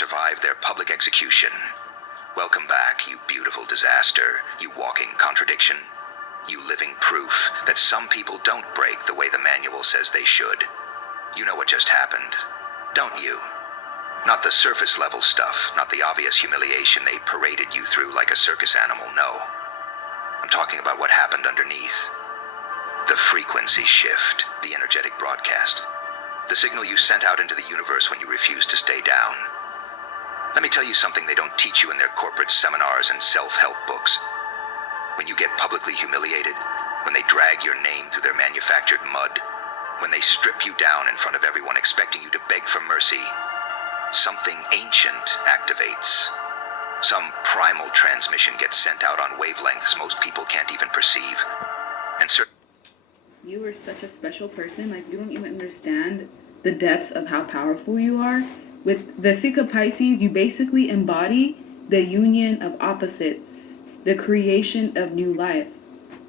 survived their public execution. Welcome back, you beautiful disaster, you walking contradiction. You living proof that some people don't break the way the manual says they should. You know what just happened, don't you? Not the surface level stuff, not the obvious humiliation they paraded you through like a circus animal, no. I'm talking about what happened underneath. The frequency shift, the energetic broadcast. The signal you sent out into the universe when you refused to stay down. Let me tell you something they don't teach you in their corporate seminars and self-help books. When you get publicly humiliated, when they drag your name through their manufactured mud, when they strip you down in front of everyone expecting you to beg for mercy, something ancient activates. Some primal transmission gets sent out on wavelengths most people can't even perceive. And you are such a special person, like you don't even understand the depths of how powerful you are. With the Sika Pisces, you basically embody the union of opposites, the creation of new life.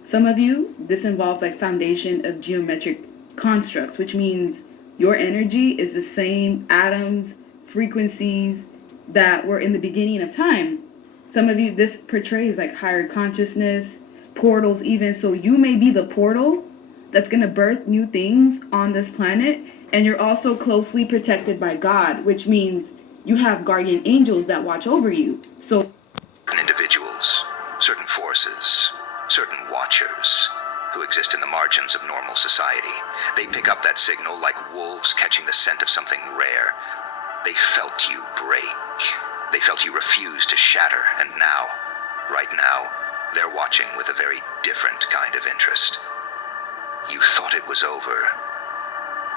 Some of you, this involves like foundation of geometric constructs, which means your energy is the same atoms, frequencies that were in the beginning of time. Some of you, this portrays like higher consciousness, portals even. So you may be the portal that's going to birth new things on this planet. And you're also closely protected by God, which means you have guardian angels that watch over you. So individuals, certain forces, certain watchers who exist in the margins of normal society, they pick up that signal like wolves catching the scent of something rare. They felt you break. They felt you refuse to shatter. And now, right now, they're watching with a very different kind of interest. You thought it was over,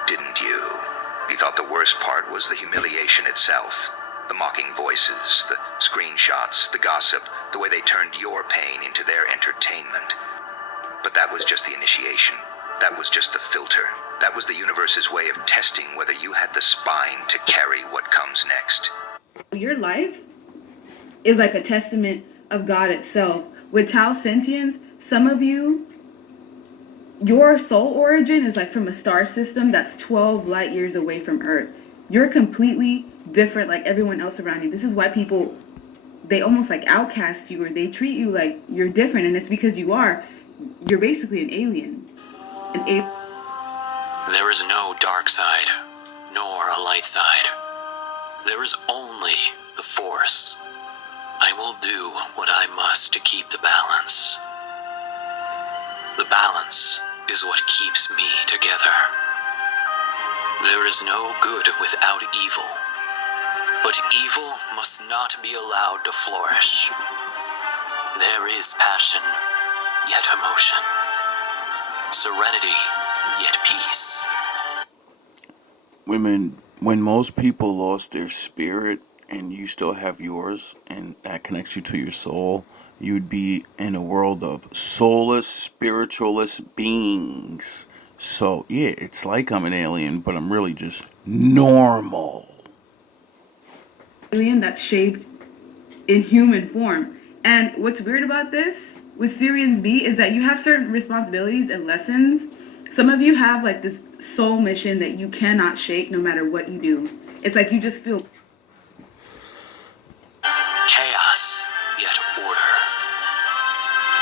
didn't you? You thought the worst part was the humiliation itself. The mocking voices, the screenshots, the gossip, the way they turned your pain into their entertainment. But that was just the initiation. That was just the filter. That was the universe's way of testing whether you had the spine to carry what comes next. Your life is like a testament of God itself. With Tau Sentience, some of you, your soul origin is like from a star system that's 12 light years away from Earth. You're completely different like everyone else around you. This is why people, they almost like outcast you, or they treat you like you're different, and it's because you are. You're basically an alien. There is no dark side, nor a light side. There is only the Force. I will do what I must to keep the balance. The balance is what keeps me together. There is no good without evil, but evil must not be allowed to flourish. There is passion, yet emotion. Serenity, yet peace. When most people lost their spirit and you still have yours, and that connects you to your soul, you'd be in a world of soulless, spiritualist beings. So, yeah, it's like I'm an alien, but I'm really just normal. Alien that's shaped in human form. And what's weird about this with Syrians B is that you have certain responsibilities and lessons. Some of you have like this soul mission that you cannot shake no matter what you do. It's like you just feel Chaos, yet order.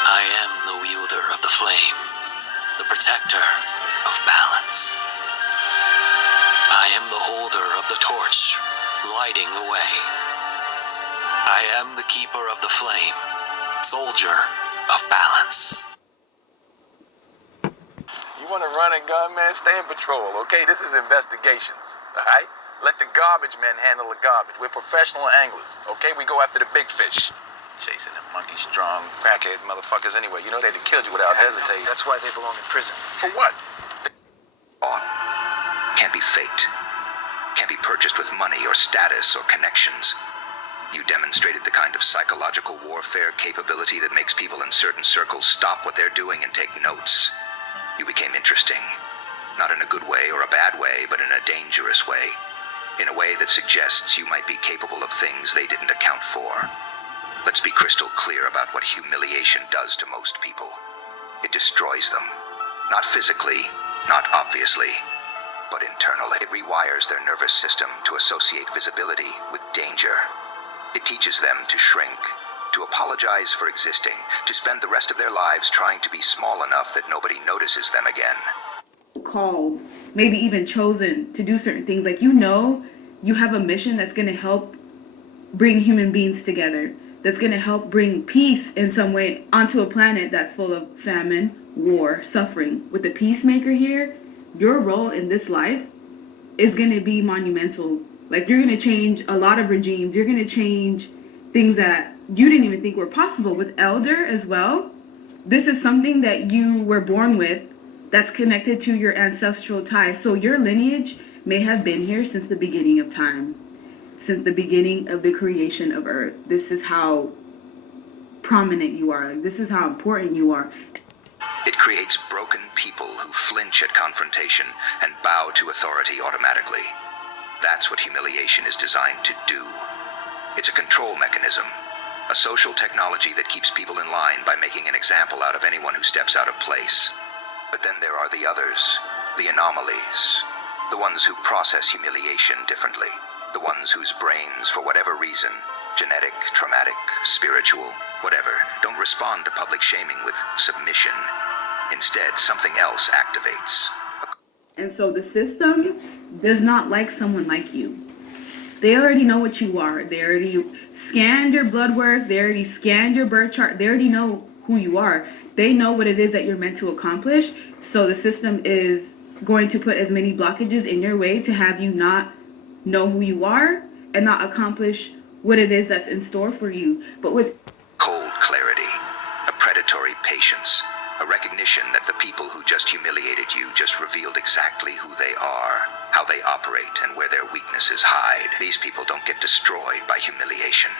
I am the wielder of the flame, the protector of balance. I am the holder of the torch, lighting the way. I am the keeper of the flame, soldier of balance. You want to run and gun, man? Stay in patrol, okay? This is investigations, all right? Let the garbage men handle the garbage. We're professional anglers, okay? We go after the big fish. Chasing them monkey-strong, crackhead motherfuckers anyway. You know they'd have killed you without hesitating. That's why they belong in prison. For what? Can't be faked. Can't be purchased with money or status or connections. You demonstrated the kind of psychological warfare capability that makes people in certain circles stop what they're doing and take notes. You became interesting. Not in a good way or a bad way, but in a dangerous way. In a way that suggests you might be capable of things they didn't account for. Let's be crystal clear about what humiliation does to most people. It destroys them. Not physically, not obviously, but internally. rewires their nervous system to associate visibility with danger. It teaches them to shrink, to apologize for existing, to spend the rest of their lives trying to be small enough that nobody notices them again. Called, maybe even chosen to do certain things. Like, you have a mission that's going to help bring human beings together, that's going to help bring peace in some way onto a planet that's full of famine, war, suffering. With the peacemaker here, your role in this life is going to be monumental. Like, you're going to change a lot of regimes. You're going to change things that you didn't even think were possible. With Elder as well, this is something that you were born with that's connected to your ancestral ties. So your lineage may have been here since the beginning of time, since the beginning of the creation of Earth. This is how prominent you are. This is how important you are. It creates broken people who flinch at confrontation and bow to authority automatically. That's what humiliation is designed to do. It's a control mechanism, a social technology that keeps people in line by making an example out of anyone who steps out of place. But then there are the others, the anomalies, the ones who process humiliation differently, the ones whose brains, for whatever reason, genetic, traumatic, spiritual, whatever, don't respond to public shaming with submission. Instead, something else activates. And so the system does not like someone like you. They already know what you are. They already scanned your blood work. They already scanned your birth chart. They already know who you are. They know what it is that you're meant to accomplish. So the system is going to put as many blockages in your way to have you not know who you are and not accomplish what it is that's in store for you. But with Cold clarity, a predatory patience, a recognition that the people who just humiliated you just revealed exactly who they are, how they operate, and where their weaknesses hide. These people don't get destroyed by humiliation.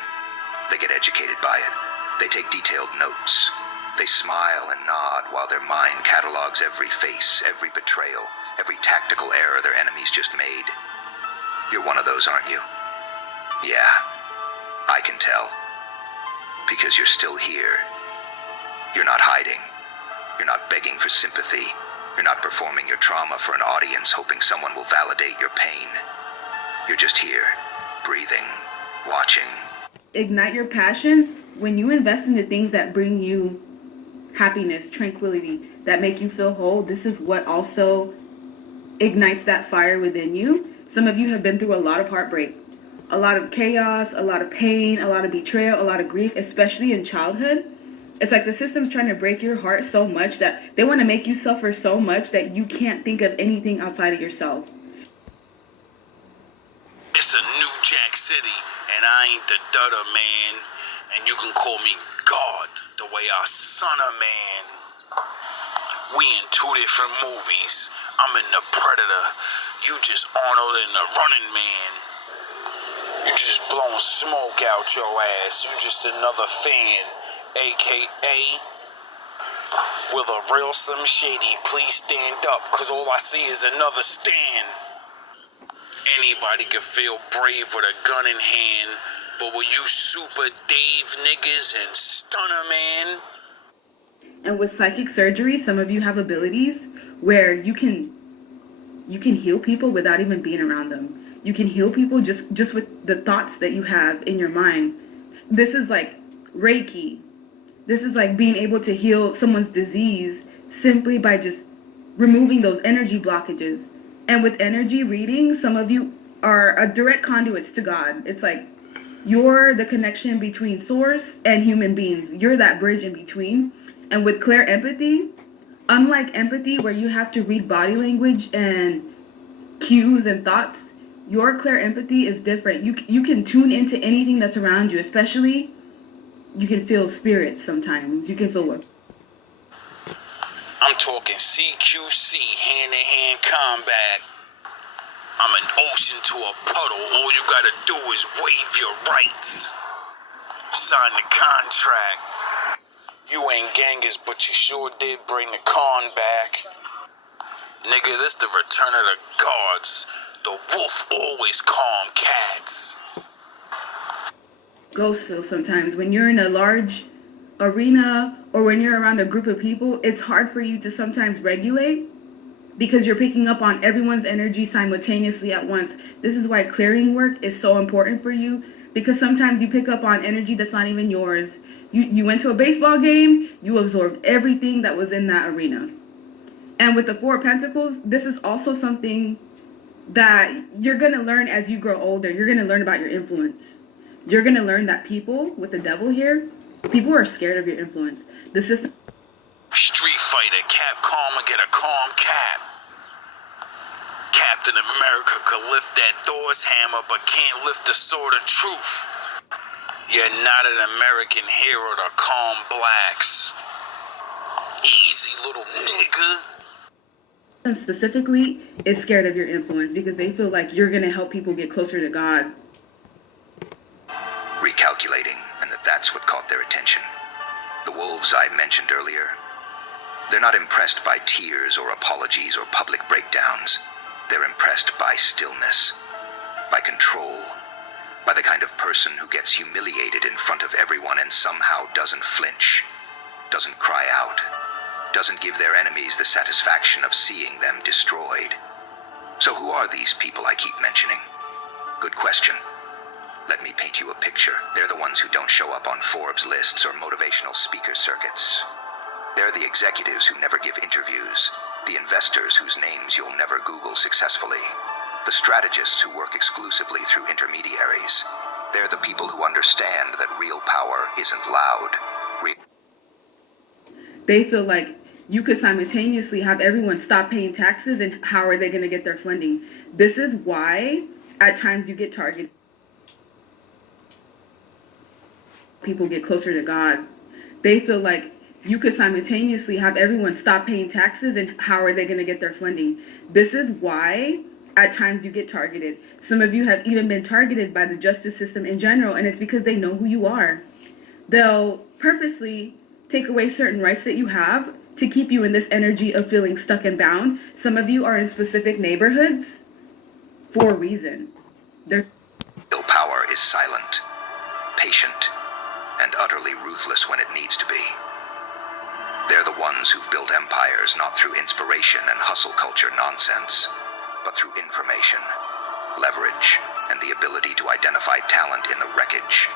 They get educated by it. They take detailed notes. They smile and nod while their mind catalogs every face, every betrayal, every tactical error their enemies just made. You're one of those, aren't you? Yeah, I can tell. Because you're still here. You're not hiding. You're not begging for sympathy. You're not performing your trauma for an audience hoping someone will validate your pain. You're just here, breathing, watching. ignite your passions, when you invest in the things that bring you happiness, tranquility, that make you feel whole, this is what also ignites that fire within you. Some of you have been through a lot of heartbreak, a lot of chaos, a lot of pain, a lot of betrayal, a lot of grief, especially in childhood. It's like the system's trying to break your heart so much that they want to make you suffer so much that you can't think of anything outside of yourself. It's a New Jack City, and I ain't the Dudder man, and you can call me God, the way I son of man. We in two different movies. I'm in The Predator. You just Arnold in The Running Man. You just blowing smoke out your ass. You just another fan, a.k.a. Will a real Slim Shady please stand up, cause all I see is another stand. Anybody can feel brave with a gun in hand, but will you Super Dave niggas and Stunner Man? And with psychic surgery, some of you have abilities where you can heal people without even being around them. You can heal people just with the thoughts that you have in your mind. This is like Reiki. This is like being able to heal someone's disease simply by just removing those energy blockages. And with energy readings, some of you are a direct conduits to God. It's like you're the connection between source and human beings. You're that bridge in between. And with clear empathy, unlike empathy where you have to read body language and cues and thoughts, your clear empathy is different. You can tune into anything that's around you, especially you can feel spirits sometimes. You can feel what? I'm talking CQC, hand-to-hand combat. I'm an ocean to a puddle. All you gotta do is waive your rights. Sign the contract. You ain't gangers, but you sure did bring the con back. Nigga, this the return of the gods. The wolf always calm cats. Ghosts feel sometimes when you're in a large arena or when you're around a group of people, it's hard for you to sometimes regulate because you're picking up on everyone's energy simultaneously at once. This is why clearing work is so important for you, because sometimes you pick up on energy that's not even yours. You went to a baseball game, you absorbed everything that was in that arena. And with the Four of Pentacles, this is also something that you're going to learn as you grow older. You're going to learn about your influence. You're going to learn that people, with the devil here, people are scared of your influence. The system. Street fighter, Cap Karma, get a calm cap. Captain America could lift that Thor's hammer, but can't lift the sword of truth. You're not an American hero to calm blacks. Easy, little nigga. Specifically is scared of your influence because they feel like you're going to help people get closer to God. Recalculating, and that's what caught their attention. The wolves I mentioned earlier, they're not impressed by tears or apologies or public breakdowns. They're impressed by stillness, by control, by the kind of person who gets humiliated in front of everyone and somehow doesn't flinch, doesn't cry out, doesn't give their enemies the satisfaction of seeing them destroyed. So who are these people I keep mentioning? Good question. Let me paint you a picture. They're the ones who don't show up on Forbes lists or motivational speaker circuits. They're the executives who never give interviews, the investors whose names you'll never Google successfully, the strategists who work exclusively through intermediaries. They're the people who understand that real power isn't loud. They feel like you could simultaneously have everyone stop paying taxes, and how are they going to get their funding? This is why at times you get targeted. People get closer to God. They feel like you could simultaneously have everyone stop paying taxes, and how are they going to get their funding? This is why at times you get targeted. Some of you have even been targeted by the justice system in general, and it's because they know who you are. They'll purposely take away certain rights that you have to keep you in this energy of feeling stuck and bound. Some of you are in specific neighborhoods for a reason. Real power is silent, patient, and utterly ruthless when it needs to be. They're the ones who've built empires not through inspiration and hustle culture nonsense, but through information, leverage, and the ability to identify talent in the wreckage.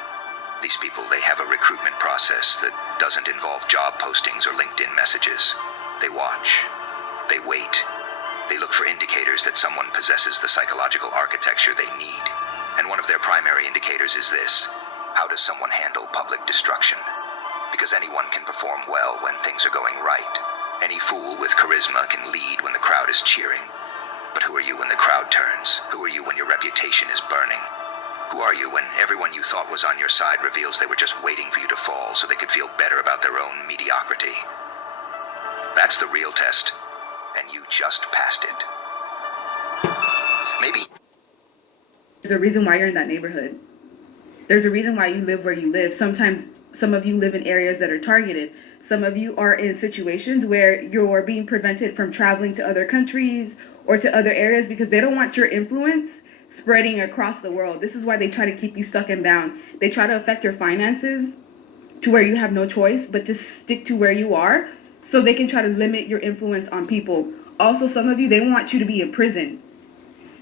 These people, they have a recruitment process that doesn't involve job postings or LinkedIn messages. They watch. They wait. They look for indicators that someone possesses the psychological architecture they need. And one of their primary indicators is this: how does someone handle public destruction? Because anyone can perform well when things are going right. Any fool with charisma can lead when the crowd is cheering. But who are you when the crowd turns? Who are you when your reputation is burning? Who are you when everyone you thought was on your side reveals they were just waiting for you to fall so they could feel better about their own mediocrity? That's the real test, and you just passed it. Maybe. There's a reason why you're in that neighborhood. There's a reason why you live where you live. Sometimes some of you live in areas that are targeted. Some of you are in situations where you're being prevented from traveling to other countries or to other areas because they don't want your influence spreading across the world. This is why they try to keep you stuck and bound. They try to affect your finances to where you have no choice but to stick to where you are so they can try to limit your influence on people. Also, some of you, they want you to be in prison.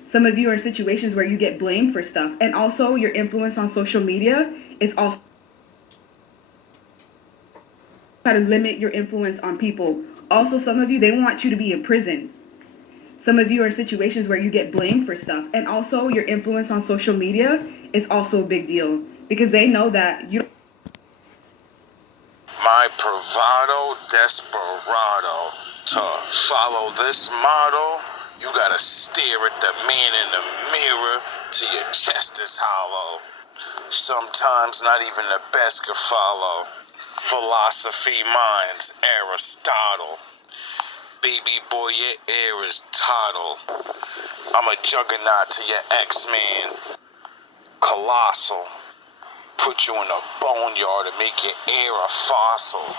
Some of you are in situations where you get blamed for stuff. And also your influence on social media is also try to limit your influence on people. Also, some of you, they want you to be in prison. Some of you are in situations where you get blamed for stuff. And also your influence on social media is also a big deal because they know that you don't. My bravado desperado. To follow this model, you gotta stare at the man in the mirror till your chest is hollow. Sometimes not even the best could follow. Philosophy minds, Aristotle. Baby boy, your air is toddle. I'm a juggernaut to your X-Man. Colossal. Put you in a boneyard and make your air a fossil.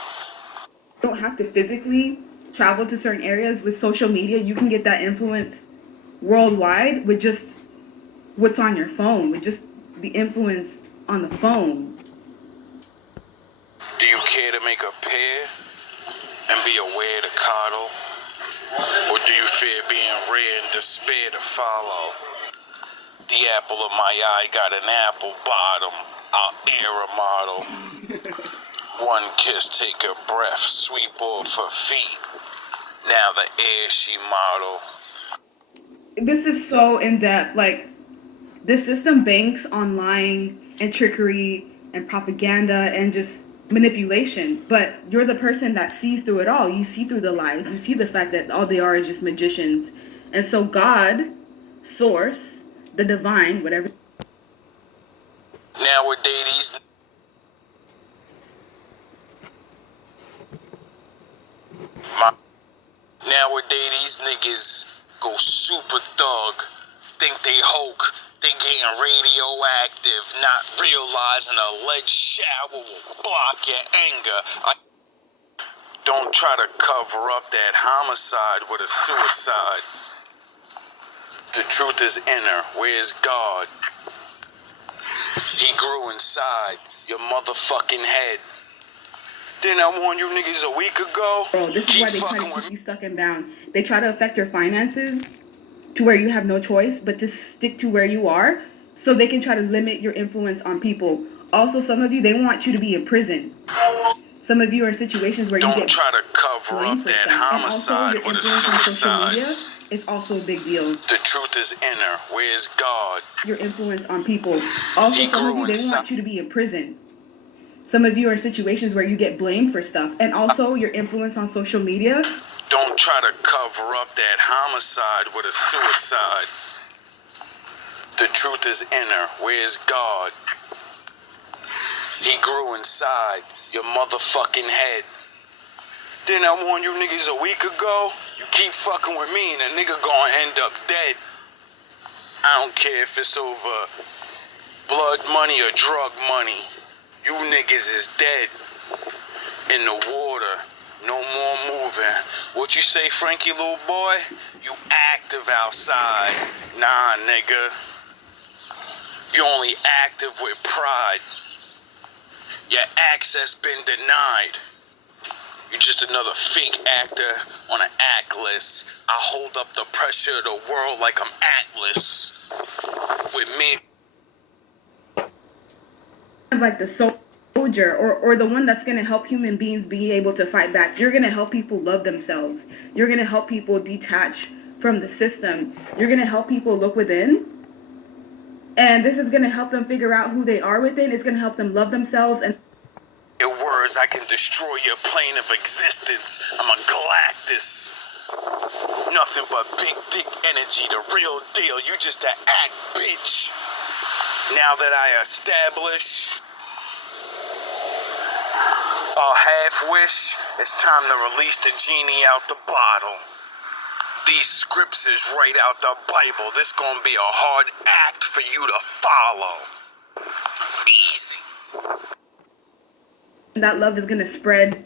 You don't have to physically travel to certain areas. With social media, you can get that influence worldwide with just what's on your phone, with just the influence on the phone. Do you care to make a pair and be aware to coddle? Or do you fear being rear and despair to follow. The apple of my eye got an apple bottom. I'll air a model. One kiss, take a breath, sweep off her feet. Now the air she model. This is so in depth. Like, the system banks on lying and trickery and propaganda and just manipulation. But you're the person that sees through it all. You see through the lies. You see the fact that all they are is just magicians. And so God, source, the divine, whatever. Nowadays, these niggas go super thug, think they Hulk, they getting radioactive, not realizing a lead shower will block your anger. Don't try to cover up that homicide with a suicide. The truth is inner. Where's God? He grew inside your motherfucking head. Didn't I warn you niggas a week ago? Bro, this is why they try to keep you stuck and bound. They try to affect your finances to where you have no choice but to stick to where you are so they can try to limit your influence on people. Also, some of you, they want you to be in prison. Some of you are in situations where you get try to cover blamed up for that stuff. And also, homicide your with a influence on social suicide. media is also a big deal. The truth is inner. Where's God? Your influence on people. Also, some of you, they want you to be in prison. Some of you are in situations where you get blamed for stuff. And also, your influence on social media. Don't try to cover up that homicide with a suicide. The truth is inner. Where's God? He grew inside your motherfucking head. Didn't I warn you niggas a week ago? You keep fucking with me and a nigga gonna end up dead. I don't care if it's over blood money or drug money. You niggas is dead. In the water. No more moving. What you say, Frankie, little boy? You active outside. Nah, nigga. You only active with pride. Your access been denied. You're just another fake actor on an act list. I hold up the pressure of the world like I'm Atlas. With me. Like the soldier or the one that's going to help human beings be able to fight back. You're going to help people love themselves. You're going to help people detach from the system. You're going to help people look within. And this is going to help them figure out who they are within. It's going to help them love themselves. And your words, I can destroy your plane of existence. I'm a Galactus. Nothing but big dick energy, the real deal. You just an act, bitch. Now that I establish a half wish, it's time to release the genie out the bottle. These scripts is right out the Bible. This gonna be a hard act for you to follow. Easy. that love is going to spread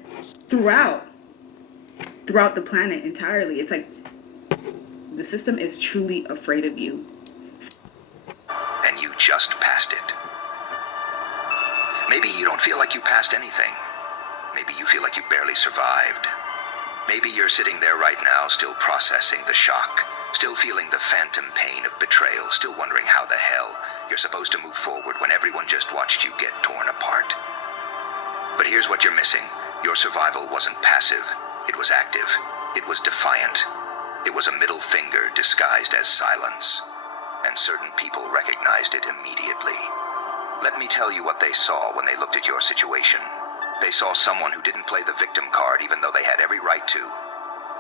throughout the planet entirely. It's like the system is truly afraid of you. And you just passed it. Maybe you don't feel like you passed anything. Maybe you feel like you barely survived. Maybe you're sitting there right now still processing the shock, still feeling the phantom pain of betrayal, still wondering how the hell you're supposed to move forward when everyone just watched you get torn apart. But here's what you're missing. Your survival wasn't passive. It was active. It was defiant. It was a middle finger disguised as silence. And certain people recognized it immediately. Let me tell you what they saw when they looked at your situation. They saw someone who didn't play the victim card even though they had every right to.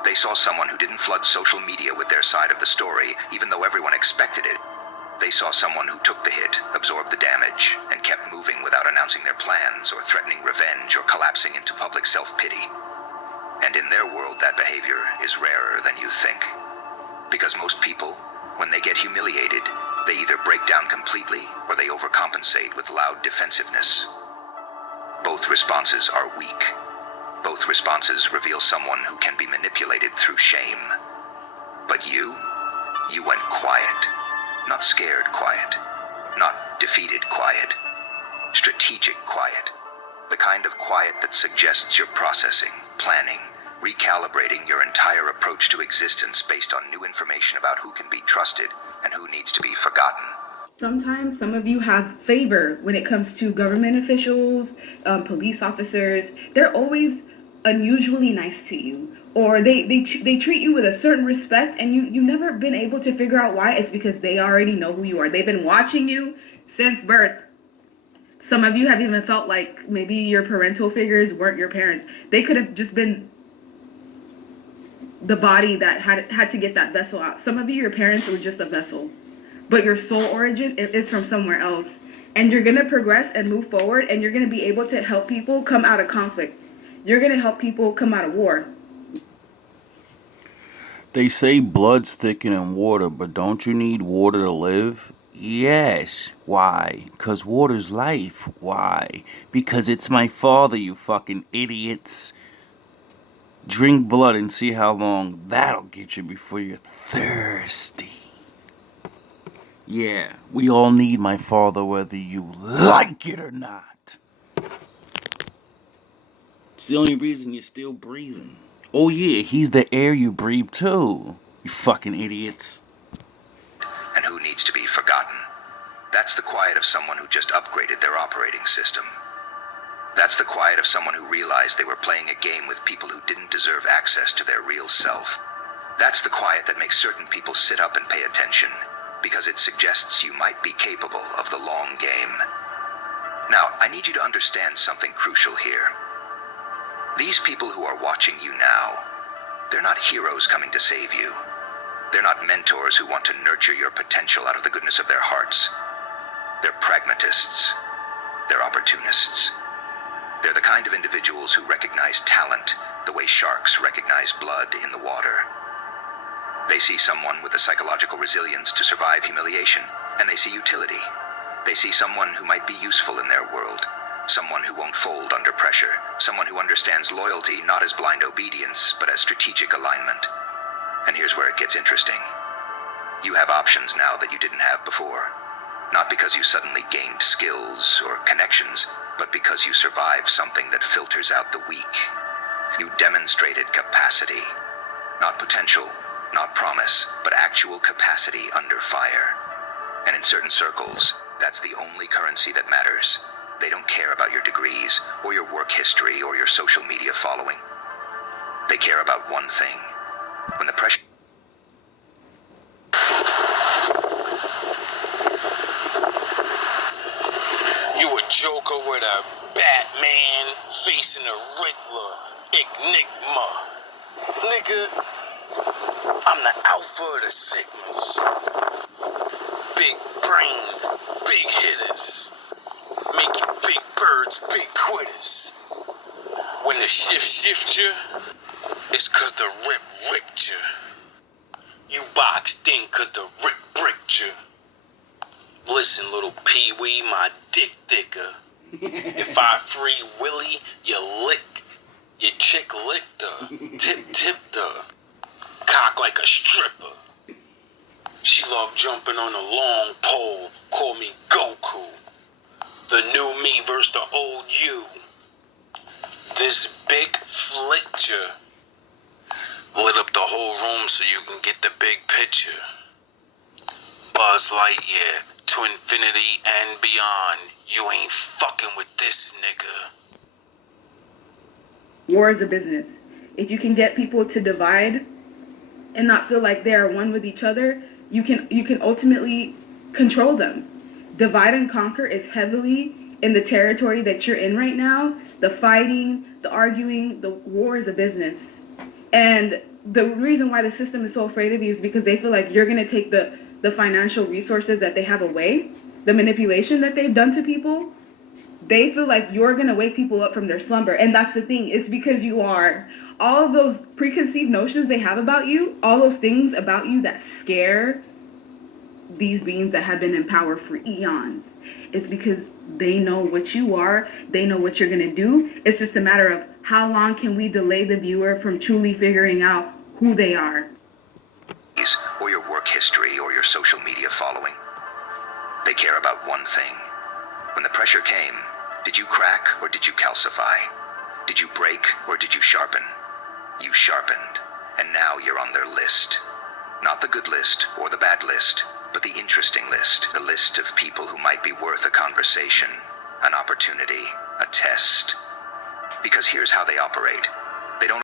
They saw someone who didn't flood social media with their side of the story even though everyone expected it. They saw someone who took the hit, absorbed the damage, and kept moving without announcing their plans or threatening revenge or collapsing into public self-pity. And in their world, that behavior is rarer than you think. Because most people, when they get humiliated, they either break down completely or they overcompensate with loud defensiveness. Both responses are weak. Both responses reveal someone who can be manipulated through shame. But you went quiet. Not scared quiet. Not defeated quiet. Strategic quiet. The kind of quiet that suggests you're processing, planning, recalibrating your entire approach to existence based on new information about who can be trusted and who needs to be forgotten. Sometimes some of you have favor when it comes to government officials, police officers. They're always unusually nice to you, or they treat you with a certain respect, and you've never been able to figure out why. It's because they already know who you are. They've been watching you since birth. Some of you have even felt like maybe your parental figures weren't your parents. They could have just been the body that had to get that vessel out. Some of you, your parents were just a vessel, but your soul origin is from somewhere else. And you're going to progress and move forward, and you're going to be able to help people come out of conflict. You're going to help people come out of war. They say blood's thicker than water, but don't you need water to live? Yes. Why? 'Cause water's life. Why? Because it's my father, you fucking idiots. Drink blood and see how long that'll get you before you're thirsty. Yeah, we all need my father whether you like it or not. It's the only reason you're still breathing. Oh yeah, he's the air you breathe too, you fucking idiots. And who needs to be forgotten. That's the quiet of someone who just upgraded their operating system. That's the quiet of someone who realized they were playing a game with people who didn't deserve access to their real self. That's the quiet that makes certain people sit up and pay attention, because it suggests you might be capable of the long game. Now, I need you to understand something crucial here. These people who are watching you now, they're not heroes coming to save you. They're not mentors who want to nurture your potential out of the goodness of their hearts. They're pragmatists. They're opportunists. They're the kind of individuals who recognize talent the way sharks recognize blood in the water. They see someone with the psychological resilience to survive humiliation, and they see utility. They see someone who might be useful in their world, someone who won't fold under pressure, someone who understands loyalty not as blind obedience, but as strategic alignment. And here's where it gets interesting. You have options now that you didn't have before. Not because you suddenly gained skills or connections, but because you survived something that filters out the weak. You demonstrated capacity. Not potential, not promise, but actual capacity under fire. And in certain circles, that's the only currency that matters. They don't care about your degrees, or your work history, or your social media following. They care about one thing. When the pressure... You a Joker with a Batman facing a Riddler enigma. Nigga, I'm the alpha of the Sigmas. Big brain, big hitters. Make you big birds, big quitters. When the shift you, it's 'cause the rip ripped you. You boxed in 'cause the rip bricked you. Listen, little pee-wee, my dick thicker. If I free Willie, you lick. Your chick licked her. Tipped her. Cock like a stripper. She loved jumping on a long pole. Call me Goku. The new me versus the old you. This big flicked you. Lit up the whole room so you can get the big picture. Buzz Lightyear, to infinity and beyond. You ain't fucking with this nigga. War is a business. If you can get people to divide and not feel like they are one with each other, you can ultimately control them. Divide and conquer is heavily in the territory that you're in right now. The fighting, the arguing, the war is a business. And the reason why the system is so afraid of you is because they feel like you're going to take the financial resources that they have away, the manipulation that they've done to people. They feel like you're going to wake people up from their slumber. And that's the thing. It's because you are. All of those preconceived notions they have about you, all those things about you that scare these beings that have been in power for eons, it's because they know what you are. They know what you're going to do. It's just a matter of how long can we delay the viewer from truly figuring out who they are. Or your work history or your social media following. They care about one thing. When the pressure came, did you crack or did you calcify? Did you break or did you sharpen? You sharpened, and now you're on their list. Not the good list or the bad list, but the interesting list. The list of people who might be worth a conversation, an opportunity, a test. Because here's how they operate.